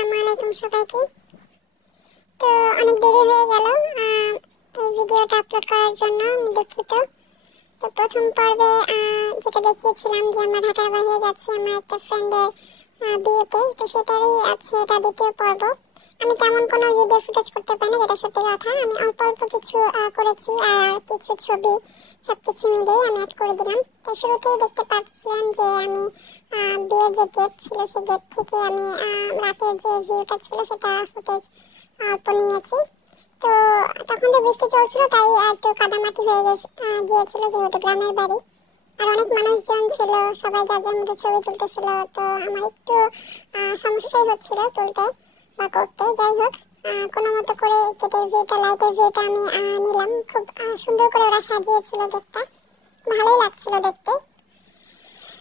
আসসালামু আলাইকুম সবাইকে। তো অনেক দেরি হয়ে গেল এই ভিডিওটা আপলোড করার জন্য, আমি দুঃখিত। তো প্রথম পর্বে যেটা দেখিয়েছিলাম যে আমরা ঢাকার বাইরে যাচ্ছি আমার একটা ফ্রেন্ডের বিয়েতে, তো সেটারই আছে এটা দ্বিতীয় পর্ব। আমি তেমন কোনো ভিডিও ফুটেজ করতে পারি না, যেটা সত্যি কথা। আমি অল্প অল্প কিছু করেছি আর কিছু ছবি সবকিছু মিলিয়ে আমি অ্যাড করে দিলাম। তো শুরুতেই দেখতে পাচ্ছিলাম যে আমি বিয়ের যে গেট ছিল সেই গেট থেকে আমি রাতের যে ভিউটা ছিল সেটা ফুটেজ অল্প নিয়েছি। তো তখন তো বৃষ্টি চলছিল, তাই একটু কাদামাটি হয়ে গিয়েছিল, যেহেতু গ্রামের বাড়ি। আর অনেক মানুষজন ছিল, সবাই যার যার মতো ছবি তুলতেছিল। তো আমার একটু সমস্যাই হচ্ছিল তুলতে বা করতে। যাই হোক, কোনো মতো করে গেটের ভিউটা, লাইটের ভিউটা আমি নিলাম। খুব সুন্দর করে ওরা সাজিয়েছিল গেটটা, ভালোই লাগছিল দেখতে।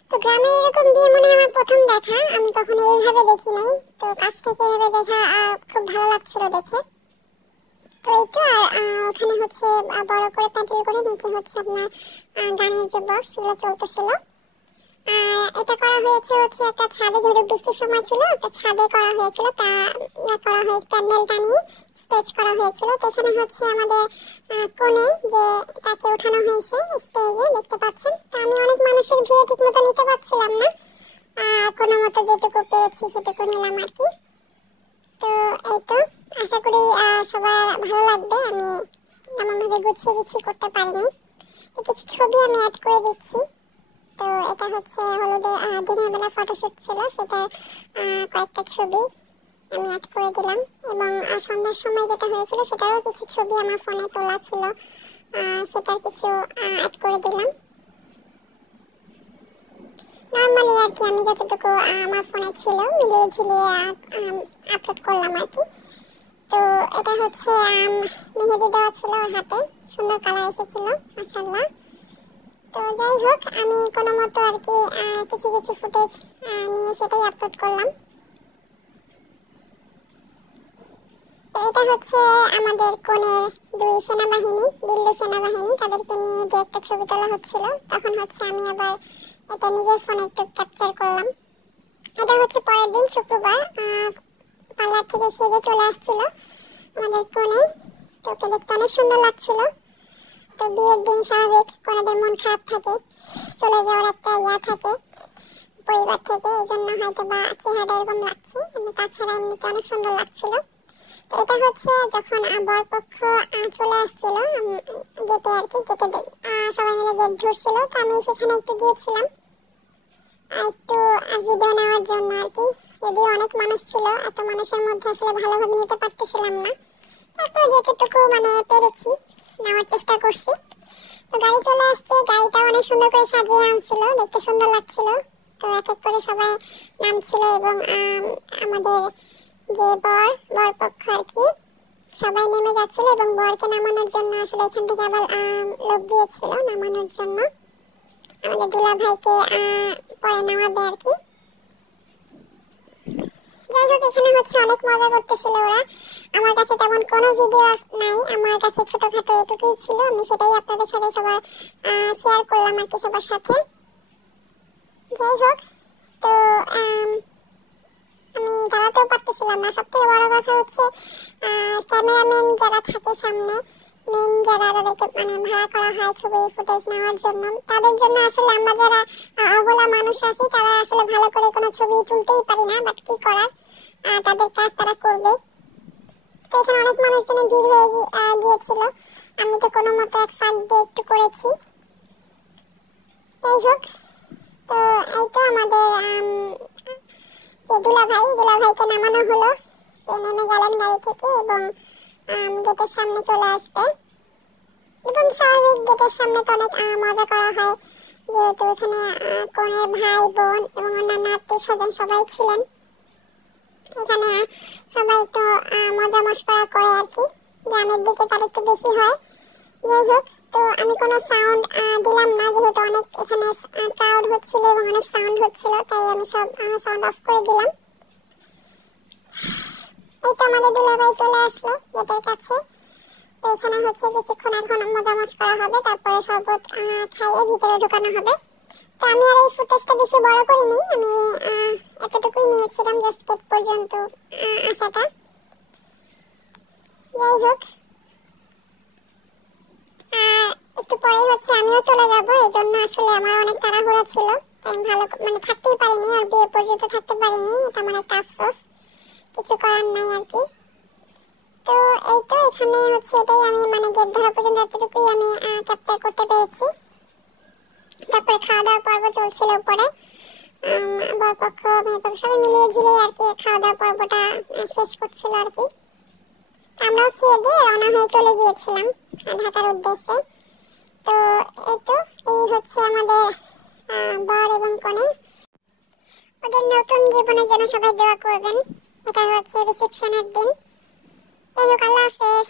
তো গ্রামে এরকম বিয়ে মনে হয় আমার প্রথম দেখা, আমি কখনো এইভাবে দেখি নাই। তো কাছ থেকে এভাবে দেখা খুব ভালো লাগছিল দেখে। তো এই তো ওখানে হচ্ছে বড় করে প্যান্ডেল করে নিচে হচ্ছে আপনার গানের যে বক্স সেগুলো চলতেছিল। আর এটা করা হয়েছে হচ্ছে একটা ছাদে, যেহেতু বৃষ্টির সময় ছিল একটা ছাদে করা হয়েছিল, প্যান্ডেলটা নিয়ে স্টেজ করা হয়েছিল। তো এখানে হচ্ছে আমাদের কোণে যে তাকে ওঠানো হয়েছে স্টেজে, দেখতে পাচ্ছেন। তো আমি অনেক মানুষের ভিড়ে ঠিক মতো নিতে পারছিলাম না, কোনো মতো যেটুকু পেরেছি সেটুকু নিলাম আর কি। তো এই তো, আশা করি সবার ভালো লাগবে। আমি তেমনভাবে গুছিয়ে করতে পারিনি, তো কিছু ছবি আমি অ্যাড করে দিচ্ছি। তো এটা হচ্ছে হলুদের দিনের বেলা ফটোশ্যুট ছিল, সেটা কয়েকটা ছবি আমি অ্যাড করে দিলাম। এবং সন্ধ্যার সময় যেটা হয়েছিল সেটারও কিছু ছবি আমার ফোনে তোলা ছিল, সেটার কিছু অ্যাড করে দিলাম। নর্মালি আর কি আমি যতটুকু আমার ফোনে ছিল মিলিয়ে ঝিলিয়ে আপলোড করলাম আর কি। তো এটা হচ্ছে মেহেদি দেওয়া ছিল ওর হাতে, সুন্দর কালার এসেছিল মাশাআল্লাহ। তো যাই হোক, আমি কোনো মতো আর কি কিছু ফুটেজ নিয়ে সেটাই আপলোড করলাম। তো এটা হচ্ছে আমাদের কোণের দুই সেনাবাহিনী, বিল্লু সেনাবাহিনী, তাদেরকে নিয়ে যে একটা ছবি তোলা হচ্ছিল। তখন হচ্ছে আমি আবার এটা নিজের ফোনে একটু ক্যাপচার করলাম। এটা হচ্ছে পরের দিন শুক্রবার, পার্লার থেকে সেজে চলে আসছিল আমাদের কোণে। তো ওকে দেখতে অনেক সুন্দর লাগছিল। তো বিয়ের দিন স্বাভাবিক কোনেদের মন খারাপ থাকে, চলে যাওয়ার একটা থাকে পরিবার থেকে, এই জন্য হয়তো বা চেহারা এরকম লাগছে, কিন্তু তাছাড়া এমনিতে অনেক সুন্দর লাগছিল। তো এটা হচ্ছে যখন বরপক্ষ চলে আসছিল গেটে আর কি, গেটে সবাই মিলে গেট ধরছিল। তো আমি সেখানে একটু গিয়েছিলাম একটু ভিডিও নেওয়ার জন্য আর কি। যদিও অনেক মানুষ ছিল, এত মানুষের মধ্যে আসলে ভালোভাবে নিতে পারতেছিলাম না, তারপরে যেটুকু মানে পেরেছি নেওয়ার চেষ্টা করছি। তো গাড়ি চলে আসছে, গাড়িটা অনেক সুন্দর করে সাজিয়ে আনছিল, দেখতে সুন্দর লাগছিল। তো এক এক করে সবাই নামছিল এবং আমাদের যে বরপক্ষ আর কি সবাই নেমে যাচ্ছিল, এবং বরকে নামানোর জন্য আসলে এখান থেকে আবার লোক গিয়েছিল নামানোর জন্য। আমাদের দুলা ভাইকে পরে নামাবে আর কি। যাই হোক, এখানে হচ্ছে অনেক মজা করতেছিল ওরা। আমার কাছে তেমন কোনো ভিডিও নাই, আমার কাছে ছোটখাটো এটুকুই ছিল, আমি সেটাই আপনাদের সাথে সবার শেয়ার করলাম আর কি, সবার সাথে। যাই হোক, তো আমি দাঁড়াতেও পারতেছিলাম না। সব থেকে বড় কথা হচ্ছে ক্যামেরাম্যান যারা থাকে সামনে, মেন যারা, তাদেরকে মানে ভাড়া করা হয় ছবি ফুটেজ নেওয়ার জন্য, তাদের জন্য আসলে আমরা যারা অবলা মানুষ আছি তারা আসলে ভালো করে কোনো ছবি তুলতেই পারি না, বাট কি করার, তাদের কাজ তারা করবে। তো এখানে অনেক মানুষজনের ভিড় হয়ে গিয়েছিল, আমি তো কোনো মতো এক ফাঁক দিয়ে একটু করেছি। যাই হোক, তো এই তো আমাদের যে দুলাভাইকে নামানো হলো, সে নেমে গেলেন গাড়ি থেকে এবং গেটের সামনে চলে আসবে। এবং স্বাভাবিক গেটের সামনে তো অনেক মজা করা হয়, যেহেতু এখানে কনের ভাই বোন এবং অন্যান্য আত্মীয় স্বজন সবাই ছিলেন। এখানে সবাই একটু মজা মশকরা করে আর কি, গ্রামের দিকে তার একটু বেশি হয়। যাই হোক, তো আমি কোনো সাউন্ড দিলাম না, যেহেতু অনেক এখানে ক্রাউড হচ্ছিল এবং অনেক সাউন্ড হচ্ছিল, তাই আমি সব সাউন্ড অফ করে দিলাম। এই তো আমাদের দুলাভাই চলে আসলো গেটের কাছে। তো এখানে হচ্ছে কিছুক্ষণ এখন মজা মশকরা হবে, তারপরে শরবত খাইয়ে ভিতরে ঢোকানো হবে। তো আমি আর এই ফুটেজটা বেশি বড় করিনি, আমি এতটুকুই নিয়েছিলাম, জাস্ট গেট পর্যন্ত আসাটা। যাই হোক, আর একটু পরেই হচ্ছে আমিও চলে যাব, এই জন্য আসলে আমার অনেক তাড়াহুড়া ছিল, তাই আমি ভালো মানে থাকতেই পারিনি, আর বিয়ে পর্যন্ত থাকতে পারিনি, এটা আমার একটা আফসোস, কিছু করার নাই আর কি। তো এই তো এখানে হচ্ছে এটাই আমি মানে গেট ধরা পর্যন্ত এতটুকুই আমি ক্যাপচার করতে পেরেছি। তারপরে খাওয়া দাওয়া পর্ব চলছিল উপরে, বরপক্ষ মেয়েপক্ষ সবাই মিলিয়ে ঝিলে আর কি খাওয়া দাওয়া পর্বটা শেষ করছিল আর কি। আমরাও খেয়ে দিয়ে রওনা হয়ে চলে গিয়েছিলাম ঢাকার উদ্দেশ্যে। তো এই তো এই হচ্ছে আমাদের বর এবং কনে, ওদের নতুন জীবনের জন্য সবাই দোয়া করবেন। এটা হচ্ছে রিসেপশনের দিন। যাই হোক, আল্লাহ হাফেজ।